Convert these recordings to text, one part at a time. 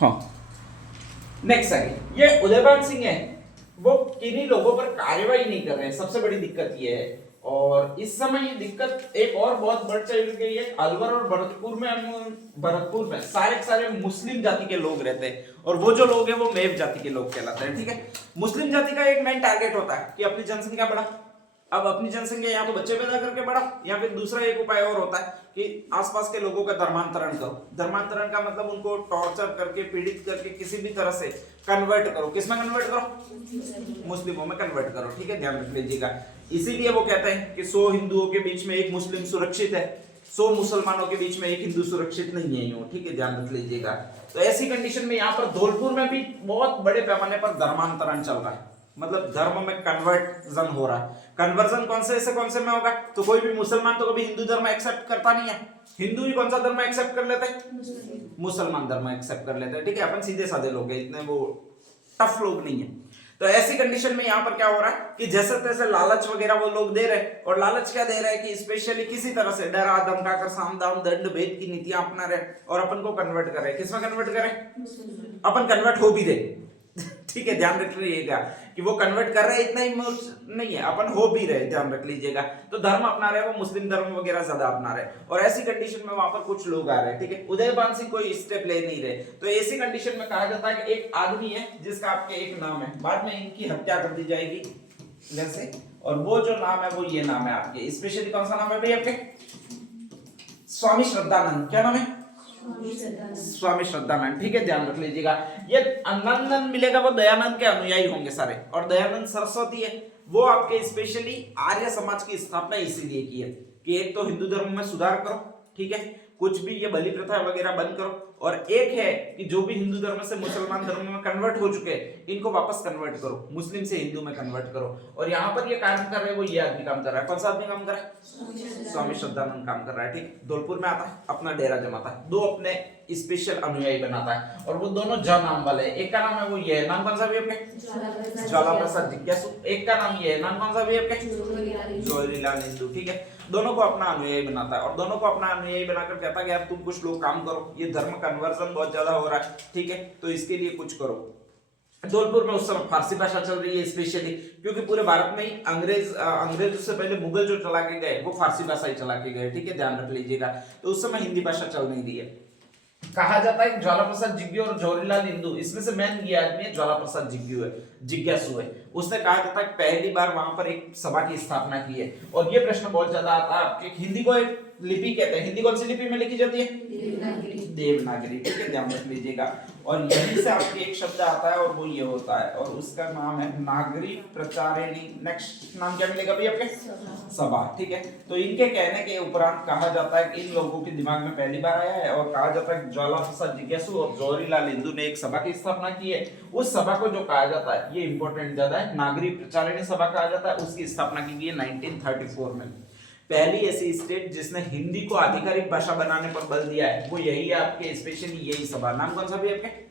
हाँ, नेक्स्ट आगे ये उदयभान सिंह है, वो किन्हीं लोगों पर कार्रवाई नहीं कर रहे हैं, सबसे बड़ी दिक्कत ये है। और इस समय ये दिक्कत एक और बहुत बढ़ चल गई है। अलवर और भरतपुर में सारे सारे मुस्लिम जाति के लोग रहते हैं, और वो जो लोग हैं वो मेव जाति के लोग कहलाते हैं। ठीक है, मुस्लिम जाति का एक मेन टारगेट होता है कि अपनी जनसंख्या बढ़ा। अब अपनी जनसंख्या या तो बच्चे पैदा करके बढ़ा, या फिर दूसरा एक उपाय और होता है कि आसपास के लोगों का धर्मांतरण करो। धर्मांतरण का मतलब उनको टॉर्चर करके, पीड़ित करके किसी भी तरह से कन्वर्ट करो। किसमें कन्वर्ट करो? मुस्लिमों में कन्वर्ट करो। ठीक है, ध्यान रख लीजिएगा। इसीलिए वो कहते हैं कि 100 हिंदुओं के बीच में एक मुस्लिम सुरक्षित है, 100 मुसलमानों के बीच में एक हिंदू सुरक्षित नहीं है यूं। ठीक है, ध्यान रख लीजिएगा। तो ऐसी कंडीशन में यहाँ पर धौलपुर में भी बहुत बड़े पैमाने पर धर्मांतरण चल रहा है, मतलब धर्म में कन्वर्जन हो रहा है। कन्वर्जन कौन से में होगा? तो कोई भी मुसलमान तो कभी हिंदू धर्म एक्सेप्ट करता नहीं है, हिंदू ही कौन सा धर्म एक्सेप्ट कर लेते हैं? मुसलमान धर्म एक्सेप्ट कर लेते हैं। ठीक है, अपन सीधे साधे लोग हैं, इतने वो टफ लोग नहीं है। तो ऐसी कंडीशन में यहाँ पर क्या हो रहा है कि जैसे तैसे लालच वगैरह वो लोग दे रहे हैं। और लालच क्या दे रहे हैं कि स्पेशली किसी तरह से डरा धमकाकर साम दाम दंड भेद की नीतियां अपना रहे और अपन को कन्वर्ट करे। किसमें कन्वर्ट करे? अपन कन्वर्ट हो भी दे। ठीक है, ध्यान रख लीजिएगा कि वो कन्वर्ट कर रहे हैं इतना ही नहीं है, अपन हो भी रहे, ध्यान रख लीजिएगा। तो धर्म अपना रहे वो मुस्लिम धर्म वगैरह ज्यादा अपना रहे, और ऐसी कंडीशन में वहां पर कुछ लोग आ रहे हैं। ठीक है, उदयभान सिंह कोई स्टेप ले नहीं रहे। तो ऐसी कंडीशन में कहा जाता है कि एक आदमी है जिसका आपके एक नाम है, बाद में इनकी हत्या कर दी जाएगी जैसे, और वो जो नाम है वो ये नाम है आपके। स्पेशली कौन सा नाम है भाई आपके? स्वामी श्रद्धानंद। क्या नाम है? स्वामी श्रद्धानंद। ठीक है, ध्यान रख लीजिएगा। ये नंदन मिलेगा वो दयानंद के अनुयायी होंगे सारे, और दयानंद सरस्वती है वो आपके स्पेशली आर्य समाज की स्थापना इसीलिए की है कि एक तो हिंदू धर्म में सुधार करो, ठीक है, कुछ भी ये बलि प्रथा वगैरह बंद करो, और एक है कि जो भी हिंदू धर्म से मुसलमान धर्म में कन्वर्ट हो चुके हैं इनको वापस कन्वर्ट करो, मुस्लिम से हिंदू में कन्वर्ट करो। और यहाँ पर ये काम कर रहे हैं वो ये आदमी काम कर रहा है। कौन सा आदमी काम कर रहा है? स्वामी श्रद्धानंद काम कर रहा है। ठीक, धौलपुर में आता है, अपना डेरा जमाता है, दो अपने स्पेशल अनुयायी बनाता है, और वो दोनों ज नाम वाले हैं। एक का नाम है वो ये है, नाम कौन सा भी आपके? ज्वाला प्रसाद जिज्ञासु। एक का नाम ये है, नाम कौन सा भी आपके? जवाहरीलाल नेहरू। ठीक है, दोनों को अपना अनुयायी बनाता है, और दोनों को अपना अनुयायी बनाकर कहता है कि यार तुम कुछ लोग काम करो, ये धर्म कन्वर्जन बहुत ज्यादा हो रहा है, ठीक है, तो इसके लिए कुछ करो। धौलपुर में उस समय फारसी भाषा चल रही है स्पेशली, क्योंकि पूरे भारत में ही अंग्रेजों से पहले मुगल जो चला के गए वो फारसी भाषा ही चला के गए। ठीक है, ध्यान रख लीजिएगा। तो उस समय हिंदी भाषा चल नहीं रही है। कहा जाता है कि ज्वाला प्रसाद जिज्ञू और जवाहरीलाल नेहरू, इसमें से मेन ये आदमी है ज्वाला प्रसाद जिज्ञासु है। उसने कहा जाता है पहली बार वहां पर एक सभा की स्थापना की है। और ये प्रश्न बहुत ज्यादा आता है आपके, हिंदी को एक लिपि कहते हैं, हिंदी कौन सी लिपि में लिखी जाती है? देवनागरी। ठीक है, ध्यान रख लीजिएगा। और यहीं से आपके एक शब्द आता है और वो ये होता है, और उसका नाम है नागरी प्रचारिणी। नेक्स्ट नाम क्या मिलेगा भाई आपके? सभा। ठीक है, तो इनके कहने के उपरांत कहा जाता है कि इन लोगों के दिमाग में पहली बार आया है, और कहा जाता है ज्वाला प्रसाद जिज्ञासु और जवाहरीलाल नेहरू ने एक सभा की स्थापना की है। उस सभा को जो कहा जाता है, ये इंपॉर्टेंट ज्यादा है, नागरी प्रचारिणी सभा कहा जाता है। उसकी स्थापना की गई है 1934 में। पहली ऐसी स्टेट जिसने हिंदी को आधिकारिक भाषा बनाने पर बल दिया है वो यही है आपके, स्पेशली यही सभा। नाम कौन सा भी आपके?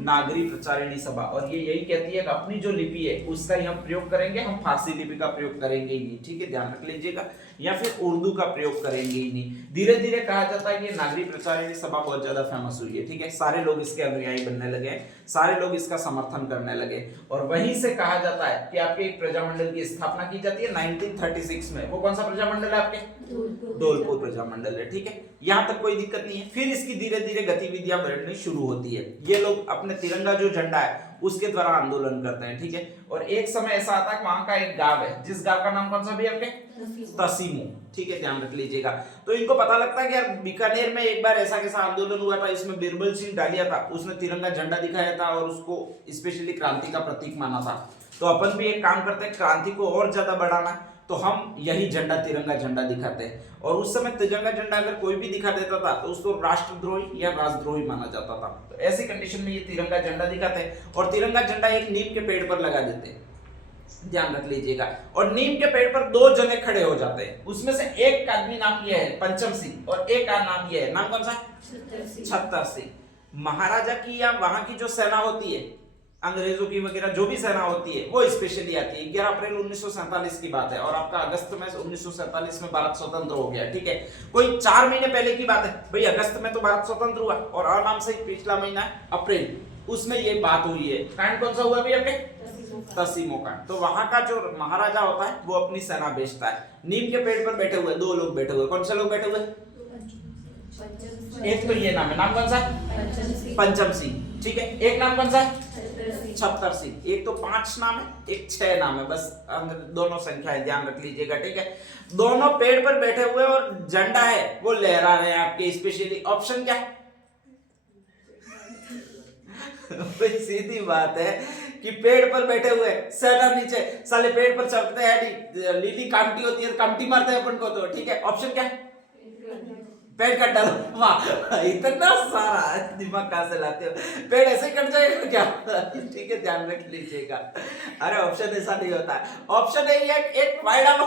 नागरी प्रचारिणी सभा। और ये यही कहती है कि अपनी जो लिपि है उसका ही हम प्रयोग करेंगे, हम फारसी लिपि का प्रयोग करेंगे ही नहीं। ठीक है, ध्यान रख लीजिएगा, या फिर उर्दू का प्रयोग करेंगे ही नहीं। धीरे धीरे कहा जाता है कि नागरी प्रचारिणी सभा बहुत ज्यादा फेमस हुई है। ठीक है, सारे लोग इसके अनुयायी बनने लगे, सारे लोग इसका समर्थन करने लगे, और वहीं से कहा जाता है कि आपके एक प्रजामंडल की स्थापना की जाती है 1936 में। वो कौन सा प्रजामंडल है आपके? धौलपुर प्रजामंडल है। ठीक है, यहाँ तक कोई दिक्कत नहीं है। फिर इसकी धीरे धीरे गतिविधियां बढ़नी शुरू होती है। ये लोग अपने तिरंगा जो झंडा है उसके द्वारा आंदोलन करते हैं। ठीक है, और एक समय ऐसा आता है वहां का एक गांव है, जिस गांव का नाम कौन सा भी आपके? तसीमू। ठीक है, ध्यान रख लीजिएगा। तो इनको पता लगता है कि यार बीकानेर में एक बार ऐसा कैसा आंदोलन हुआ था, इसमें बिरबल सिंह डालिया था, उसने तिरंगा झंडा दिखाया था और उसको स्पेशली क्रांति का प्रतीक माना था। तो अपन भी एक काम करते हैं, क्रांति को और ज्यादा बढ़ाना, तो हम यही झंडा तिरंगा झंडा दिखाते हैं। और उस समय तिरंगा झंडा अगर कोई भी दिखा देता था तो उसको राष्ट्रद्रोही या राजद्रोही माना जाता था। तो ऐसी कंडीशन में ये तिरंगा झंडा दिखाते हैं, और तिरंगा झंडा एक नीम के पेड़ पर लगा देते हैं, ध्यान रख लीजिएगा। और नीम के पेड़ पर दो जने खड़े हो जाते हैं, उसमें से एक का आदमी नाम ये है पंचम सिंह, और एक का नाम ये है, नाम कौन सा? छत्तर सिंह। महाराजा की या वहां की जो सेना होती है अंग्रेजों की वगैरह जो भी सेना होती है वो स्पेशली आती है। 11 अप्रैल 1947 की बात है और आपका अगस्त में 1947 में भारत स्वतंत्र हो गया, ठीक है। कोई 4 महीने पहले की बात है भाई, अगस्त में तो भारत स्वतंत्र हुआ और आराम से पिछला महीना अप्रैल, उसमें ये बात हुई है। कांड कौन सा हुआ भाई आपके? तसीमो कांड। तो वहां का जो महाराजा होता है वो अपनी सेना भेजता है। नीम के पेड़ पर बैठे हुए 2 लोग बैठे हुए, कौन से लोग बैठे हुए? एक तो ये नाम है, नाम कौन सा? पंचम सिंह, ठीक है। एक नाम कौन सा है? छप्तर सिंह। एक तो 5 नाम है, एक 6 नाम है, बस दोनों संख्याएं ध्यान रख लीजिएगा, ठीक है। दोनों पेड़ पर बैठे हुए और झंडा है वो लहरा रहे हैं आपके। स्पेशली ऑप्शन क्या है? सीधी बात है कि पेड़ पर बैठे हुए, सेना नीचे, साले पेड़ पर चढ़ते हैं नहीं, लीली कामटी होती है, कामटी मारते हैं अपन को, तो ठीक है। ऑप्शन क्या है? पेड़ कट डालो। वाह, इतना सारा दिमाग कहां से लाते हो? पेड़ ऐसे कट जाएगा क्या? ठीक है, ध्यान रख लीजिएगा। अरे ऑप्शन ऐसा नहीं होता है। ऑप्शन है ये, एक वाई डालो।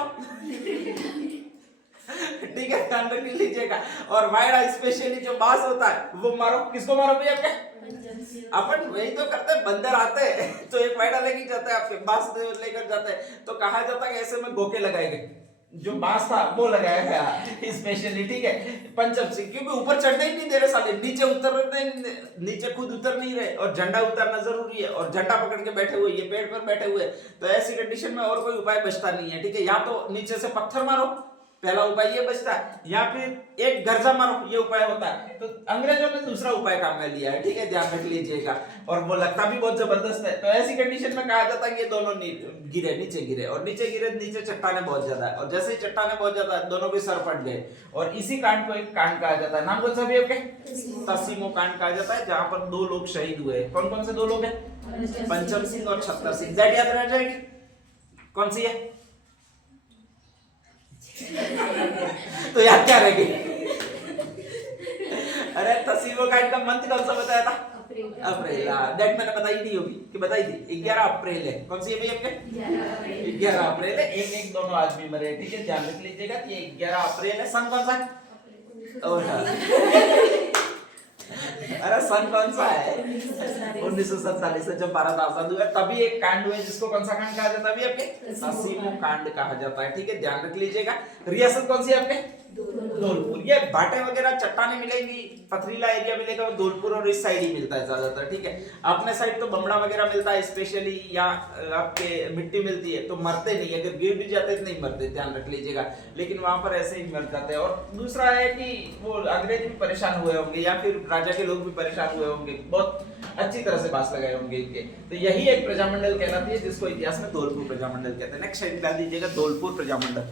ठीक है, ध्यान रख लीजिएगा। और वाइडा स्पेशली जो बांस होता है वो मारो। किसको मारो भैया? आपके अपन वही तो करते हैं, बंदर आते हैं तो एक वाइडा लेके जाते हैं, आपके बांस लेकर जाते हैं, तो कहा जाता है ऐसे में गोके लगाए गए, जो बांस था वो लगाया गया स्पेशली, ठीक है। पंचम सिंह, क्योंकि ऊपर चढ़ने ही नहीं दे रहे साले, नीचे उतरने, नीचे खुद उतर नहीं रहे और झंडा उतारना जरूरी है और झंडा पकड़ के बैठे हुए, ये पेड़ पर बैठे हुए, तो ऐसी कंडीशन में और कोई उपाय बचता नहीं है, ठीक है। या तो नीचे से पत्थर मारो, पहला उपाय ये बचता है, या फिर एक गर्जा मारो, ये उपाय होता है। तो अंग्रेजों ने दूसरा उपाय काम में लिया है, ठीक है, ध्यान रख लीजिएगा। और वो लगता भी बहुत जबरदस्त है। तो ऐसी कंडीशन में कहा जाता है कि दोनों गिरे, नीचे गिरे, और नीचे गिरे, नीचे चट्टाने बहुत ज्यादा है, और जैसे ही चट्टाने बहुत ज्यादा है दोनों के सर फट गए, और इसी कांड को एक कांड कहा जाता है। नाम कौन सा भी आपके? तसीमो कांड कहा जाता है, जहां पर 2 लोग शहीद हुए। कौन कौन से 2 लोग हैं? पंचम सिंह और छत्तर सिंह। दैट याद रह जाएगी। कौन सी है? तो याद क्या रहेगी? अरे तसीमो कांड का मंथ कौन सा बताया था? अप्रैल। दैट मैंने बताई नहीं होगी कि बताई थी। 11 अप्रैल है। कौन सी है भाई आपके? 11 अप्रैल है। एक एक दोनों आदमी मरे, ठीक है, ध्यान रख लीजिएगा। ये 11 अप्रैल है। सन कौन सा है? अरे सन कौन सा है? 1947 से जब भारत आजाद हुआ तभी एक कांड हुआ जिसको कौन सा कांड कहा जाता है? आपके तसीमो कांड कहा जाता है, ठीक है, ध्यान रख लीजिएगा। रियासत कौन सी है आपके? धौलपुर। ये भाटे वगैरह चट्टाने मिलेंगी, पथरीला एरिया मिलेगा वो धौलपुर और इस साइड ही मिलता है ज्यादातर, ठीक है। अपने साइड तो बमड़ा वगैरह मिलता है स्पेशली, या आपके मिट्टी मिलती है, तो मरते नहीं, अगर गिर भी जाते तो नहीं मरते, ध्यान रख लीजिएगा। लेकिन वहां पर ऐसे ही मर जाते हैं। और दूसरा है कि वो अंग्रेज भी परेशान हुए होंगे या फिर राजा के लोग भी परेशान हुए होंगे, बहुत अच्छी तरह से बास लगाए होंगे इनके। तो यही एक प्रजामंडल कहलाती है जिसको इतिहास में धौलपुर प्रजामंडल कहते हैं। नेक्स्ट डाल दीजिएगा, धौलपुर प्रजामंडल।